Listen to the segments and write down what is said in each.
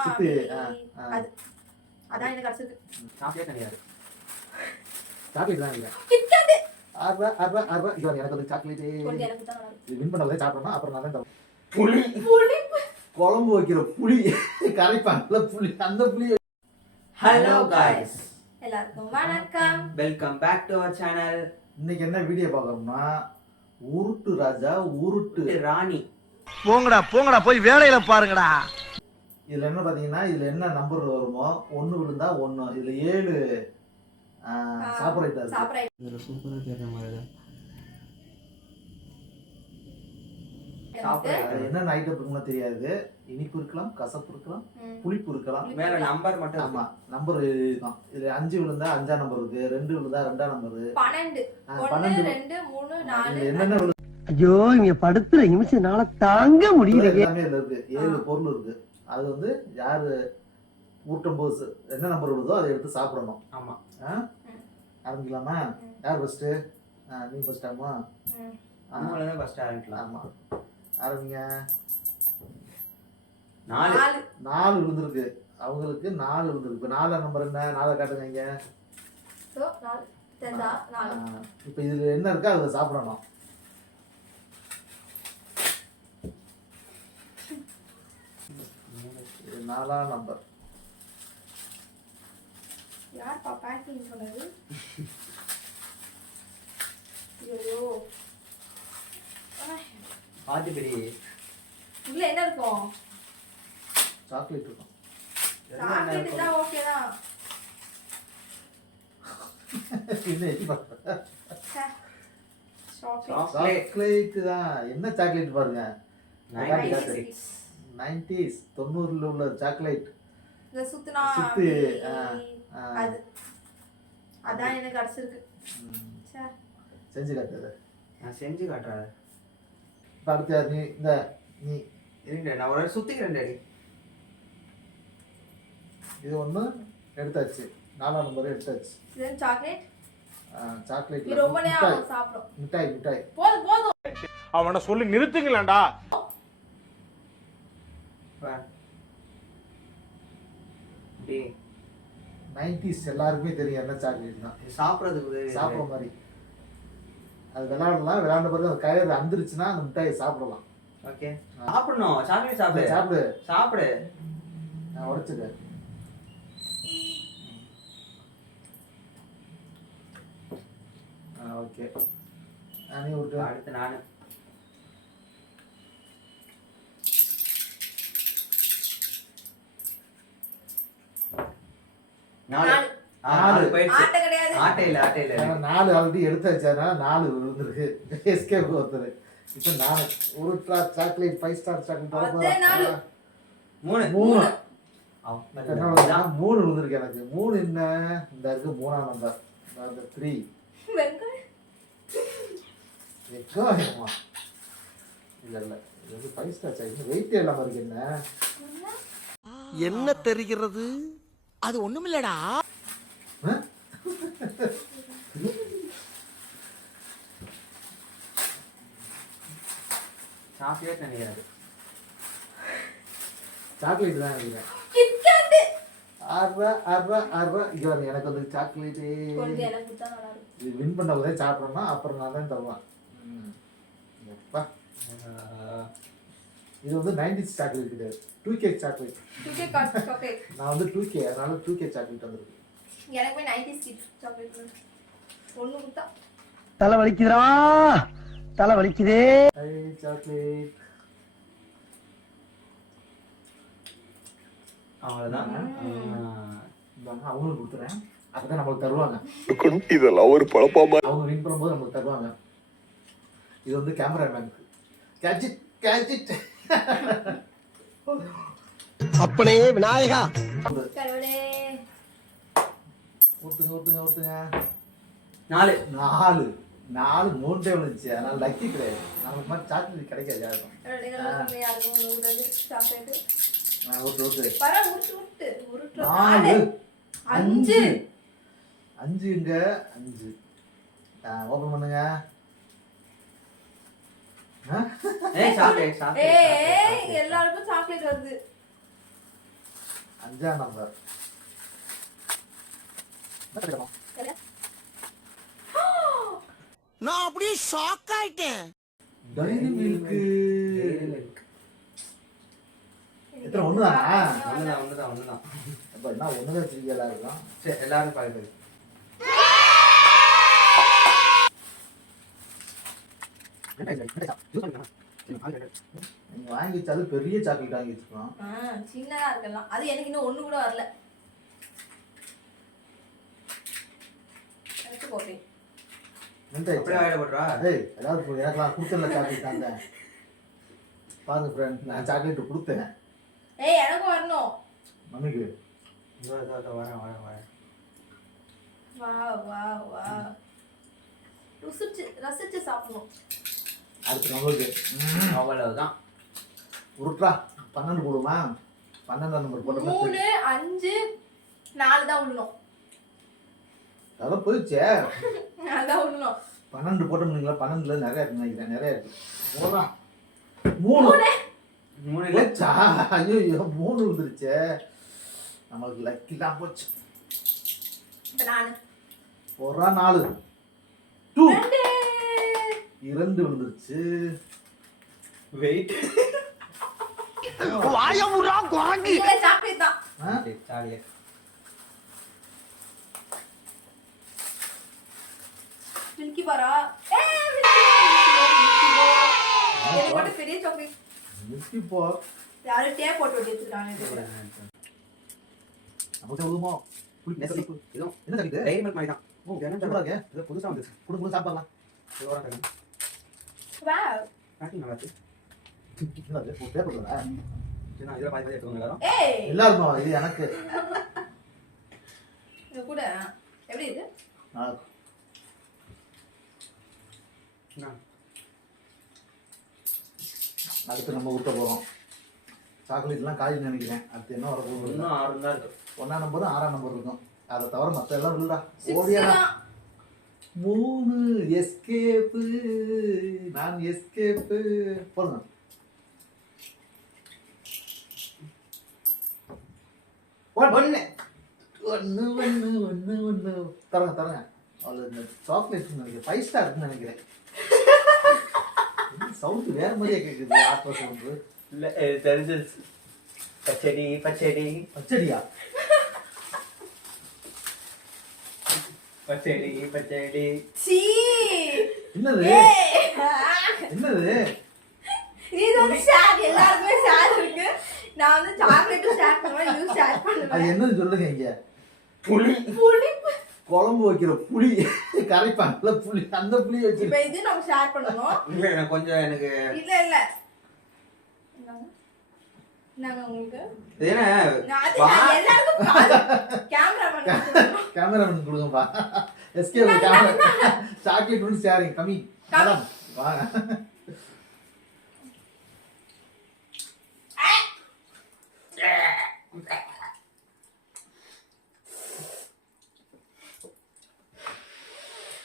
சுத்து, ஆ, ஆ. அது அதான் எனக்கு கிடைச்சிருக்கு சாக்லேட் கிடையாது சாக்லேட் தான் ஆறுரூவா ஆறுரூவா இது வந்து எனக்கு வந்து இது வின் பண்ணதை சாப்பிடணும் அப்புறம் நான் தான். புளி. குழம்பு வைக்கிற புளி. கரைப்பாங்கல்ல புளி. அந்த புளி ஹலோ காய்ஸ் எல்லாருக்கும் வணக்கம். Welcome back to our channel இன்னைக்கு என்ன வீடியோ பார்க்கறோம்னா உருட்டு ராஜா உருட்டு ராணி. போங்கடா போங்கடா போய் வேலையில பாருங்கடா. இதுல என்ன பாத்தீங்கன்னா இதுல என்ன நம்பர் வருமோ ஒண்ணு விழுந்தா ஒண்ணு. இதுல ஏழு சாப்பிட்றது இதுல சூப்பரா தெரியுற மாதிரி அது என்னென்ன ஐட்டம் இருக்குன்னு தெரியாது. இனிப்பு இருக்கலாம் கசப்பு இருக்கலாம். புளிப்பு இருக்கலாம். மேல நம்பர் மட்டும் ஆமா நம்பர் இருக்கும் இதுல அஞ்சு விழுந்தா அஞ்சாம் நம்பர் இருக்கு. ரெண்டு விழுந்தா ரெண்டாம் நம்பர் பன்னெண்டு. பன்னெண்டு ரெண்டு மூணு நாலு இதுல என்னென்ன விழுது ஐயோ இங்க படுத்துற நிமிஷம்னால தாங்க முடியலையே. எல்லாமே இதுல இருக்கு. ஏழு பொருள் இருக்கு. அது வந்து யாரு? ஊட்டும் போது ச- என்ன நம்பர் விழுதோ அதை எடுத்து சாப்பிடணும். ஆமா. ஆரம்பிக்கலாமா ம். யார் ஃபர்ஸ்ட் நீ ஃபர்ஸ்ட் ஆமா ம். நம்மள ஃபர்ஸ்ட் ஆரம்பிக்கலாம். ஆமா. ஆரம்பிங்க. நாலு. நாலு. நாலு விழுந்திருக்கு. அவங்களுக்கு நாலு விழுந்திருக்கு. இப்போ நாலாம் நம்பர் என்ன? நாலை காட்டுங்க இங்க. நாலு. நாலு ஆ, இப்போ இதுல என்ன இருக்கோ அதை சாப்பிடணும் இது நாலாம் நம்பர் யார்ப்பா பேக்கிங் பண்ணது ஐயோ பாத்து பெரிய. உள்ள என்ன இருக்கும்? சாக்லேட் இருக்கும். தான் ஓகே தான். என்ன? சாக்லேட் சாக்லேட் சாக்லேட் தான். என்ன சாக்லேட் பாருங்க? நைன்டிஸ் தொண்ணூறுல உள்ள சாக்லேட் சுத்து, அதான் எனக்கு கிடைச்சிருக்கு. செஞ்சு காட்டுது நான் செஞ்சு காட்டுறேன். இப்போ அடுத்து நீ இந்த நீ. இருங்க நான் ஒரு சுத்திக்கிறேன் டாடி இது ஒன்று எடுத்தாச்சு. நாலாம் நம்பர் எடுத்தாச்சு. இது சாக்லேட் சாக்லேட் ரொம்ப நேரம் சாப்பிடும் மிட்டாய் மிட்டாய். போதும் போதும். அவனை சொல்லி நிறுத்துங்களேன்டா. டே நைன்டிஸ் எல்லாருக்குமே தெரியும் என்ன சாக்லேட் தான் சாப்பிட்றதுக்கு சாப்பிட்ற மாதிரி. அது விளையாடலாம் விளையாண்ட பிறகு அந்த கயிறு அந்துருச்சுன்னா அந்த மிட்டாயை சாப்பிடலாம். ஓகே. சாப்பிடணும். சாக்லேட் சாப்பிடு. சாப்பிடு. சாப்பிடு. நான் உடைச்சுக்க ஓகே. நீ விட்டு அடுத்து நானு. நாலு. நாலு. நாலு. ஆட்டை ஆட்டையில ஆட்டையில ஏன்னா நாலு ஆல்ரெடி எடுத்தாச்சு அதனால நாலு விழுந்திருக்கு. எஸ்கேப் ஒருத்தர். இப்போ நான் ஒரு சாக்லேட் ஃபைவ் ஸ்டார் நாலு. சாக்லேட் மூணு. மூணு? மூணு விழுந்திருக்கு எனக்கு. மூணு என்ன? இந்த இருக்கு மூணாம் நம்பர் அந்த த்ரீ வெங்காயம். வெங்காயமா இல்லை இல்லை. இது வந்து ஃபைவ் ஸ்டார் சாக்லேட் வெயிட்டே இல்லாமல் இருக்கு என்ன? என்ன தெரிகிறது? அது ஒண்ணுமில்லடா? சாக்லேட் நினைக்கிறது சாக்லேட் தான் நினைக்கிறேன் ஆறுரூவா ஆறுரூவா ஆறுரூவா இங்கே வந்து எனக்கு வந்து சாக்லேட்டு. இது வின் பண்ண போதே சாப்பிட்றோம்னா அப்புறம் நான் தான் தருவேன். ம். எப்பா. இது வந்து நைன்டிஸ் சாக்லேட் கிடையாது two K chocolate two K chocolate நான் வந்து டூ கே அதனால டூ கே சாக்லேட் வந்திருக்கு. எனக்குமே நைன்டிஸ் கிட் சாக்லேட் ஒன்று கொடுத்தா. தலை வலிக்குதுடா. தலை வலிக்குதே. ஐ சாக்லேட். அவ்வளவுதான். இந்தாங்க அவங்களுக்கு கொடுத்துறேன். அப்பதான் நம்மளுக்கு தருவாங்க. இதெல்லாம் ஒரு பழப்பமா? அவங்க வின் பண்ணும்போது நம்மளுக்கு தருவாங்க. இது வந்து கேமராமேனுக்கு. கேட்சிட் கேட்சிட் அப்பனே விநாயகா. கடவுளே. ஊத்துங்க ஊத்துங்க ஊத்துங்க. நாலு. நாலு. நாலு மூன்றே விழுந்துச்சு. அதனால லக்கி கிடையாது. நமக்கு மாதிரி சாக்லேட் கிடைக்காது யாருக்கும். ஊத்து ஊத்து. நாலு. அஞ்சு. அஞ்சுங்க அஞ்சு ஓபன் பண்ணுங்க. ஏய் சாக்லேட் சாக்லேட் ஏய் எல்லாருக்கும் சாக்லேட் வருது. அஞ்சாம் நம்பர் நான் அப்படியே ஷாக் ஆயிட்டேன். டைரி எத்தனை ஒன்று தானா ஒண்ணுதான்? ஒண்ணுதான் ஒண்ணுதான் அப்போ என்ன ஒன்று தான் வச்சிருக்கீங்களா இருக்கும்? சரி எல்லாரும் பார்க்குது வாங்கி வச்சாலும் பெரிய சாக்லேட் வாங்கி வச்சுக்கணும் ஆ, சின்னதா இருக்கலாம். அது எனக்கு இன்னும் ஒண்ணு கூட வரல. எடுத்து போட்டேன் எந்த அப்படியே வாயில போட்டுறா. ஏய் ஏதாவது இப்போ எனக்குலாம் கொடுத்தல சாக்லேட் தாங்க பாருங்க ஃப்ரெண்ட் நான் சாக்லேட் கொடுத்தேன். ஏய் எனக்கும் வரணும். மம்மிக்கு. இதோ இதோ இதோ வரேன் வரேன் வரேன். வா வா வா. ருசிச்சு ரசிச்சு சாப்பிடணும். அடுத்து நம்மளுக்கு. ம், அவ்வளவுதான். உருட்டுறா. பன்னெண்டு போடுமா? பன்னெண்டாம் நம்பர் போட்டோம்னா மூணு அஞ்சு நாலு தான் விடணும் அதான் போயிடுச்சே. அதான் விடணும் பன்னெண்டு போட்டோம்னீங்களா பன்னெண்டுல நிறைய இருக்கு நினைக்கிறேன். நிறைய இருக்கு. போடா மூணு. மூணு. இல்லை. போச்சா? ஐயோ மூணு விழுந்துருச்சே நம்மளுக்கு லக்கி தான் போச்சு. ஒரு நாலு. டூ ரெண்டு இரண்டு விழுந்துருச்சு வெயிட் இல்ல சாக்லேட் தான். மில்கி பாரா ஏ மில்கி பெரிய சாக்லேட் மில்கி போ யாரும் டே போட்டு வச்சிருக்காங்க இது. நமக்கு விழுமோ புளி நெசலி என்ன மாதிரி தான். ஓ என்ன சொல்றாங்க இது புதுசா வந்துச்சு குடு குடு சாப்பிடலாம். Wow. பேக்கிங் நல்லா இருக்கு என்னது ஒரு பேப்பர் தானே சரி, நான் இதில் பாதி பாதி எடுத்துக்கோங்க எல்லாரும்? ஏய் எல்லாருக்கும் இது எனக்கு. இது கூட. எப்படி இருக்கு? அடுத்து நம்ம ஊட்ட போகிறோம் சாக்லேட்லாம் காய் நினைக்கிறேன். அடுத்து என்ன வர போகுது இன்னும் ஆறு தான் இருக்கு. ஒன்றாம் நம்பரும் ஆறாம் நம்பர் இருக்கும். அதை தவிர மற்ற எல்லாம் ஓடியாடா. தான். மூணு எஸ்கேப்பு. நான் எஸ்கேப்பு. போடுங்க ஒண்ணு ஒன்று ஒன்று ஒன்று ஒன்று தரங்க தரங்க அவ்வளோ இந்த சாக்லேட் நினைக்கிறேன். ஃபைவ் ஸ்டார் நினைக்கிறேன். சவுண்ட் வேற மாதிரியே கேட்குது ஆத்மா சவுண்டு இல்ல தெரிஞ்சிருச்சு. பச்சடி பச்சடி. பச்சடியா? பச்சடி பச்சடி சீ. என்னது. என்னது? இது வந்து share. எல்லாருக்குமே share இருக்கு. நான் வந்து சாக்லேட்டும் ஷேர் பண்ணுவேன் இதுவும் ஷேர் அது பண்ணுவேன். என்னன்னு சொல்லுங்க இங்க? புளி. புளிப்பு. குழம்பு வைக்கிற புளி. கரைப்பாங்கல்ல புளி. அந்த புளி வச்சு இப்ப இது நம்ம ஷேர் பண்ணணும். இல்ல எனக்கு கொஞ்சம் எனக்கு இல்ல இல்ல இந்தாங்க. இந்தாங்க உங்களுக்கு இது என்ன நான் அது வா- நான் எல்லாருக்கும் கேமரா கேமராமேன் கொடுங்கப்பா. எஸ்கே கேமரா சாக்லேட் ஒன்று கம்மி மேடம் வாங்க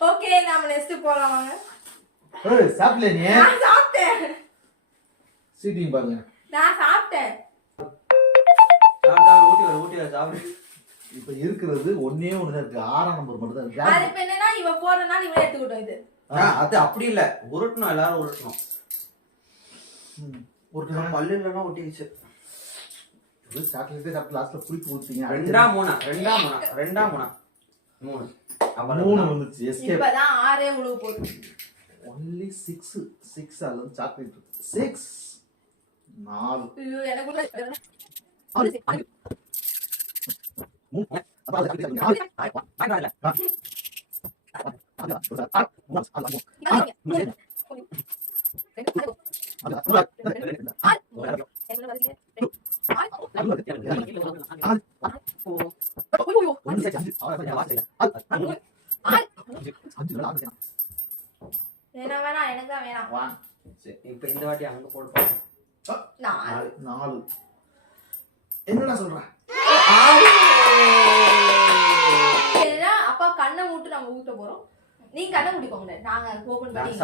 ஓகே நாம நெக்ஸ்ட் போலாம் வாங்க. ஏய் சாப்பிடல நீ? நான் சாப்பிட்டேன். சீட்டிங் பாருங்க. நான் சாப்பிட்டேன். சாப்பிட்டா ஊட்டி வர ஊட்டி வர சாப்பிடு. இப்போ இருக்கிறது ஒண்ணே ஒன்று தான் இருக்கு. ஆறாம் நம்பர் மட்டும் தான் அது இருக்கு இப்ப என்னன்னா இவன் போறனால இவன் எடுத்துக்கிட்டோம் இது. ஆ, அது அப்படி இல்ல. உருட்டணும் எல்லாரும் உருட்டணும். ம். ஒரு நான் பல்லு இல்லைன்னா ஒட்டிக்கிச்சு. சாக்லேட்டே சாப்பிட்டு லாஸ்ட்ல புளிப்பு ஊற்றிங்க ரெண்டா மூணா ரெண்டா மூணா ரெண்டா மூணா. மூணு. மூணு அவ்வளவுதான். வந்துச்சு எஸ்கே இப்பதான் ஆறே உழுவு போகுது. ஒன்லி சிக்ஸ் சிக்ஸ் அல்லது சாக்லேட் சிக்ஸ் நாலு ஐயோ எனக்கு தான் வேணாம் One, சரி, இப்ப இந்த வாட்டி அங்க போட்டு நாலு, நாலு. என்னடா சொல்ற? அப்பா கண்ணை மூட்டு நம்ம ஊட்ட போறோம். நீங்க கண்ணை மூடிக்கோங்க நாங்க ஓபன் பண்ணி. Chocolate.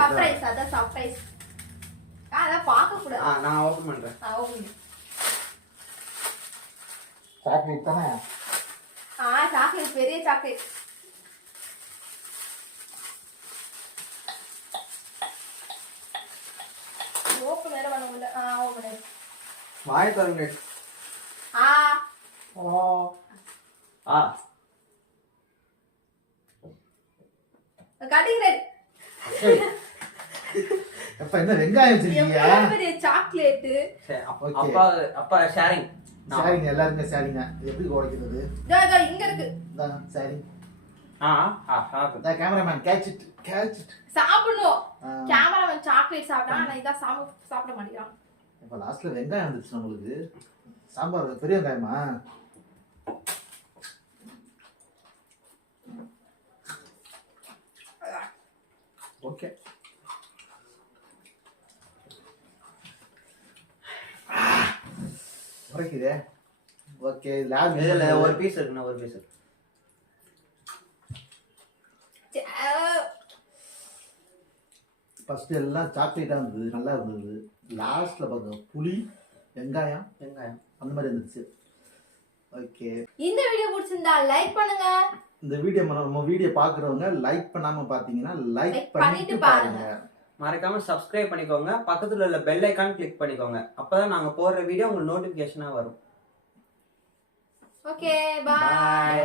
சர்ப்ரைஸ் அதான் சர்ப்ரைஸ் அதான் பார்க்க கூடாது. நான் ஓபன் பண்றேன். நான் ஓபன் சாக்லேட் தானே? ஆ சாக்லேட் பெரிய சாக்லேட் ஓப்பன் வேற பண்ண முடியல ஆ ஓப்பன் வாய் தருங்க ஆ ஆ கட்டிங் ரெட் அப்ப என்ன வெங்காயம் வச்சிருக்கீங்க பெரிய சாக்லேட் சரி அப்ப-. அப்பா ஷேரிங் சரிங்க எல்லாருமே சரிங்க எப்படி உடைக்கிறது இங்க இருக்கு இதான் cameraman catch it catch it சாப்பிடணும். கேமராமேன் சாக்லேட் சாப்பிட்டா ஆனா இதான் சாப்பிட சாப்பிட மாட்டேங்கிறான். இப்போ லாஸ்ட்ல வெங்காயம் வந்துச்சு நம்மளுக்கு. சாம்பார் பெரிய வெங்காயமா? ஓகே உரைக்குதே ஓகே இதுல ஒரு பீஸ் இருக்குண்ணா ஒரு பீஸ் இருக்கு சே, ஆ, ஃபர்ஸ்ட் எல்லாம் சாக்லேட்டாக இருந்தது நல்லா இருந்தது. லாஸ்ட்ல பார்க்க புளி வெங்காயம் வெங்காயம். அந்த மாதிரி இருந்துச்சு. ஓகே இந்த வீடியோ பிடிச்சிருந்தா லைக் பண்ணுங்க. இந்த வீடியோ நம்ம வீடியோ பார்க்குறவங்க லைக் பண்ணாம பார்த்தீங்கன்னா லைக் பண்ணிட்டு பாருங்க. மறக்காம சப்ஸ்கிரைப் பண்ணிக்கோங்க. பக்கத்துல உள்ள பெல் ஐக்கான் கிளிக் பண்ணிக்கோங்க. அப்பதான் நாங்க போடுற வீடியோ உங்களுக்கு நோட்டிபிகேஷனா வரும். Okay bye.